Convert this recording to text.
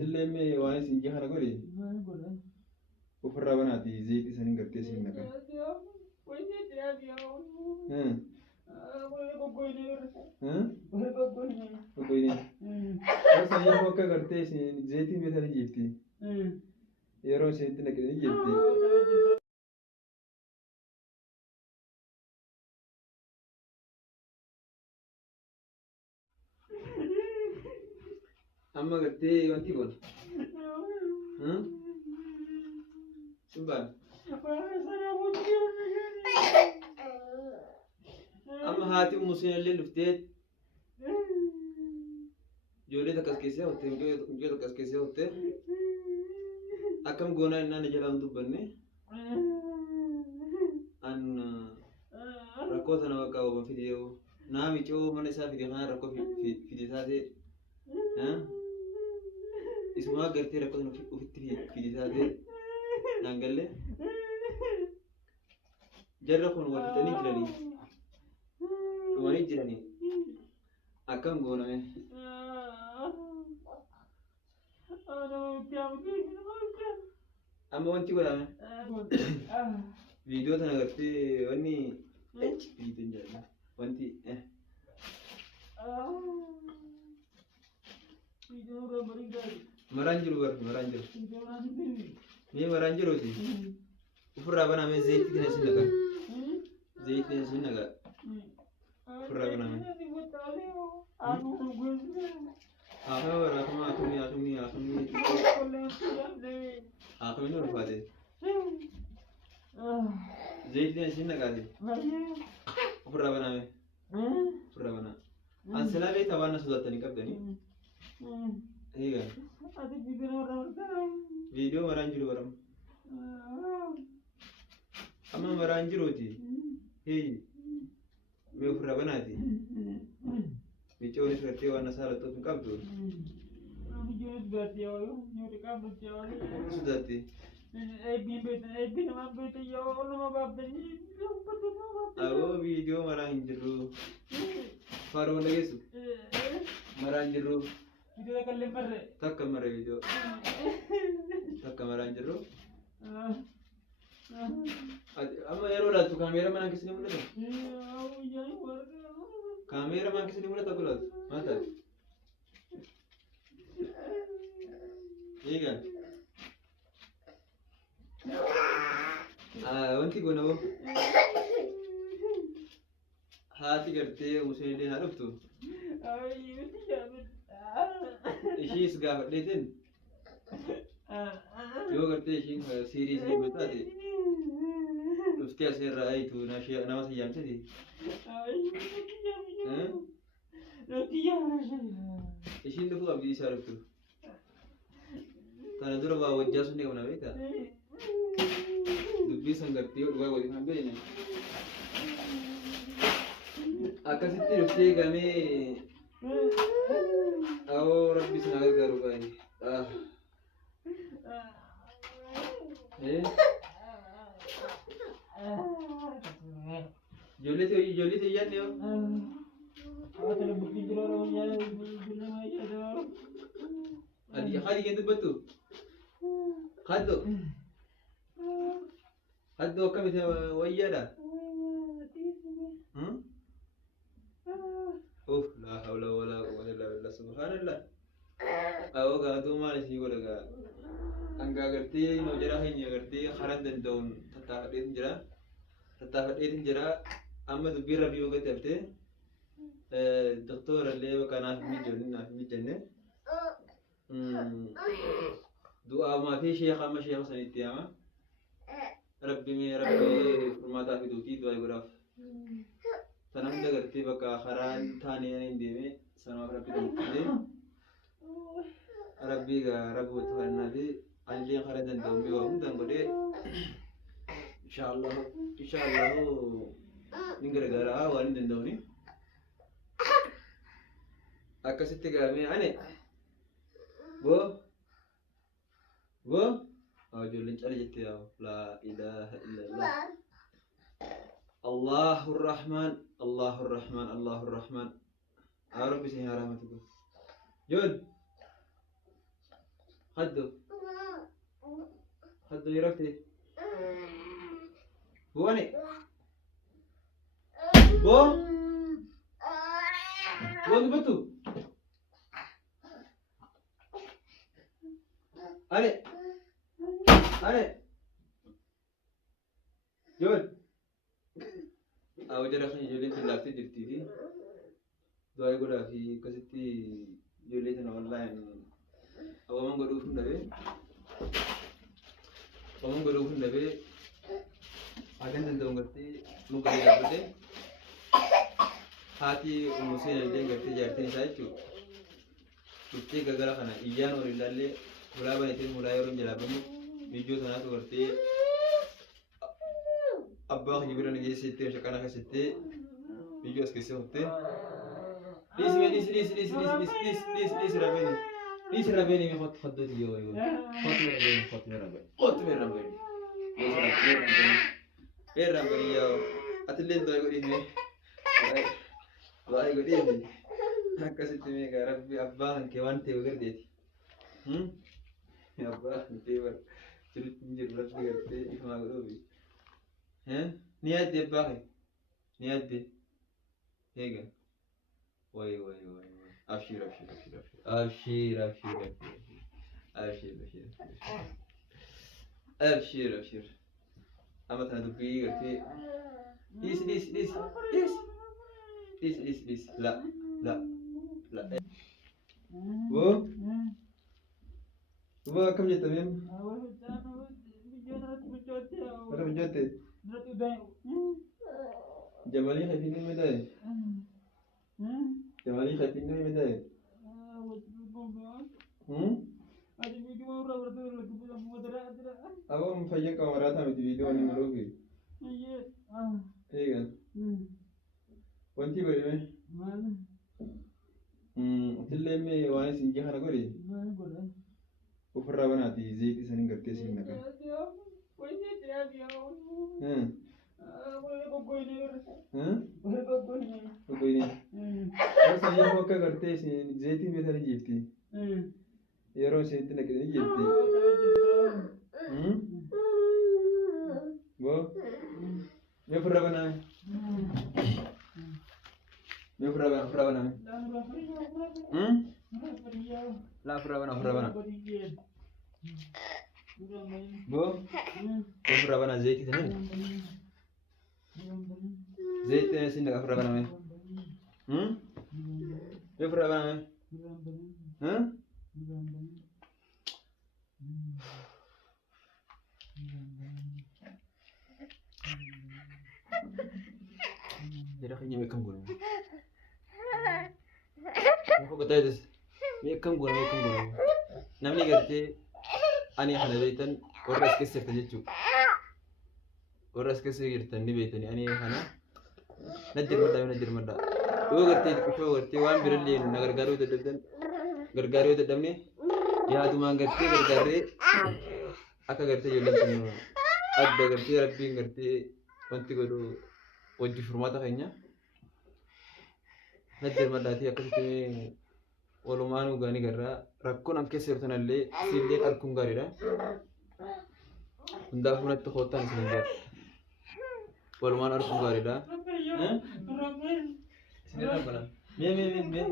Tileme wani si jahara gori. Ufra banati ziti sanin garte sin naka. Kokoini. Asa ye boka garte sin ziti me thani jifti. Yero sin nak ni jifti. Amma garte wanti bon. Suban. Amma hati musin اللي لفتت جولي تكسكيسه होते मुझे तो कसकेसे होते akam gona inna jalan dubbanne an rakota na waka wa video na mi cho mana sa video na rako video sate isma garte rakota na video sate nangalle jarra kun wa fitani jirani wani jirani akam gona me amma wanti godhame video tana agartee wanni video jedhama wanti maraan jiru mee maraan jiruuti ufirraa baname zayitii kana isin naqa zayitii isin naqa ufirraa baname Aku ini lupa deh. Zaitnya sini nggak ada. Berapa nama? Berapa nama? Asal ada tawana sudah tadi kap tadi. Iya. Video meranjur orang. Ama meranjur uti. Hei. Meu berapa nanti? Bicara ni seperti wana salah tu kap tu. Sudah ti. Aku video marah hinjru. Faru lagi su. Marah hinjru. Tak kamera video. Tak kamera hinjru. Amma yaro lah tu kamera mana kisini mulai tu. Kamera mana kisini mulai tak kulat. Mata. Iya kan? Wanti guna wo. Hati garte musuh ini harus tu. Isi segala detin. Yo garte isi series ni betul deh. Ufti asal rai tu nasi nama siam tadi. Isi tu pun abdi sarap tu. Karena dulu bawa wajah sendiri mana mereka. Dubbi sanggati dua wajah sampai ini. Akan situ ufti kami. Awak Rabbi sengaja garubai. Joli tu iya ni. Hadi gitu betul. Hado kami sama wajah dah. La haula wala quwwata illa billah subhanallah. Aku kan tu mana sih gua lega. Angga gerti no jera hanya gerti kharan dan daun tetap itu jera. Amma tu bira biu gete bte. Doktor le kana mi jenne. Doa ma fi syekh ama syekh saniti ama. Rabbi formata fi duti doa guraf. Tanam da gerti baka kharan thani ani deme sanam Rabbi duti. Rabbi ga Rabbu thana di anji kharan dan daumi wa dan gode. Insyaallah ninggara-gara wani dan dauni. Akasiti kami ane. Bo Wo ijoolleen cala jettee yaa laa ilaaha illallah. Allahu Rahman, Allahu Rahman, Allahu Rahman. Rabbi sini rahmatuku. Jod. Haddo. Haddo يركتي. بواني. بو. بو بتو. أنا. أنا. جود. أوجد أخي جولين تلاقي جرتي. دعاء قرأ في كستي جولين أونلاين. أوامن قدوم نبي. أوامن قدوم نبي. أكن تندون قرتي مقابل أبدي. هاتي مسين اللي قرتي جرتي سايتو. شفتي كذا خنا إيجان وريلالي ولا بنتين ولا يورون جلابهم. بيجو ثنا قرتي. أبغى يبرنا نجي ستة وشكانا كستة. بيجو أسكسي هوتة. ليس رابيني. ليس رابيني مي خط ديو يو. خط مرابيني. ليس رابيني يو. أتلين توي قولي مي. واي قولي مي. كسيت مي كربي أبغى كمان تيوغر ديتي. أبغى تيوغر. جرت نجر بلاد بيرتي إفما قولي. نيات دي أبغى. نيات دي. هيك. وي أبشر أما تندبي قلتي ليس لا वो कब जाते हैं अरे बजाते जमाली खफीने में जाए जमाली खफीने में जाए अब हम फैया कमरा था मेरी वीडियो नहीं मरोगी ठीक है कौन सी बड़ी में तिल्ले में वाने सीखे खाना कोई ऊपर बनाती ज़ीत इसने करते सीन लगा कोई नहीं और सही मौका करते सीन ज़ीत में सारी जीपती यारों से इतने कितने जीपती वो मैं फुरा बना ला फुरा बना वो फुरा बना ज़ीत इतने ज़ीत में सीन लगा फुरा बना में मैं फुरा बना में jadi akhirnya mekam guna. Aku kata itu, mekam guna. Namanya kerja, ani hana beitan, orang kesel saja cuk. Orang kesel kerja ni beitan, ani hana. Nadir mada. Itu kerja, wan berlin, nagar garu itu damne. Ya tu mang kerja gargare, aka kerja jualan tu. Ada kerja rapi kerja, wanti guru. Wajib formata kayaknya. Nadir madati aku itu walumanu gani gara rakun angke sertanalle sille arkun garira. Unda hunat to hotan singa. Walumanu arkun garira. Sini bana. Me.